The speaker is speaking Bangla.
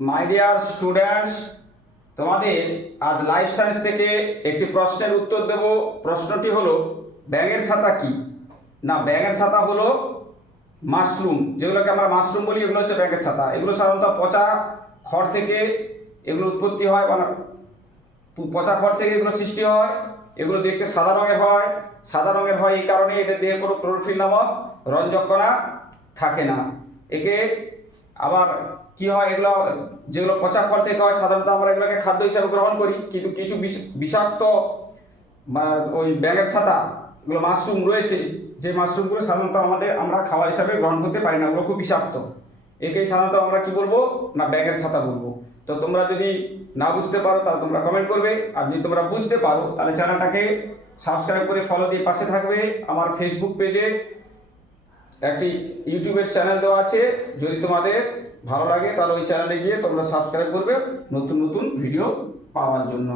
মাই ডিয়ার স্টুডেন্টস, তোমাদের আজ লাইফ সায়েন্স থেকে একটি প্রশ্নের উত্তর দেব। প্রশ্নটি হলো ব্যাঙের ছাতা কি? না, ব্যাঙের ছাতা হলো মাশরুম, যেগুলোকে আমরা মাশরুম বলি, এগুলো হচ্ছে ব্যাঙের ছাতা। এগুলো সাধারণত পচা খড় থেকে এগুলো উৎপত্তি হয়, মানে পচা খড় থেকে এগুলো সৃষ্টি হয়। এগুলো দেখতে সাদা রঙের হয়। সাদা রঙের হয় এই কারণে এদের দেহে কোনো ক্লোরোফিল নামক রঞ্জক কণা থাকে না। একে আবার কি হয়, এগুলো যেগুলো পচা খড় থেকে হয় সাধারণত আমরা এগুলোকে খাদ্য হিসাবে গ্রহণ করি, কিন্তু কিছু বিষাক্ত ওই ব্যাঙের ছাতা এগুলো মাশরুম রয়েছে, যে মাশরুমগুলো সাধারণত আমরা খাবার হিসাবে গ্রহণ করতে পারি না, ওগুলো খুব বিষাক্ত। একেই সাধারণত আমরা কি বলবো, না ব্যাঙের ছাতা বলবো। তো তোমরা যদি না বুঝতে পারো তাহলে তোমরা কমেন্ট করবে, আর যদি তোমরা বুঝতে পারো তাহলে চ্যানেলটাকে সাবস্ক্রাইব করে ফলো দিয়ে পাশে থাকবে। আমার ফেসবুক পেজে একটি ইউটিউবের চ্যানেল দেওয়া আছে, যদি তোমাদের ভালো লাগে তাহলে ওই চ্যানেলে গিয়ে তোমরা সাবস্ক্রাইব করবে নতুন নতুন ভিডিও পাওয়ার জন্য।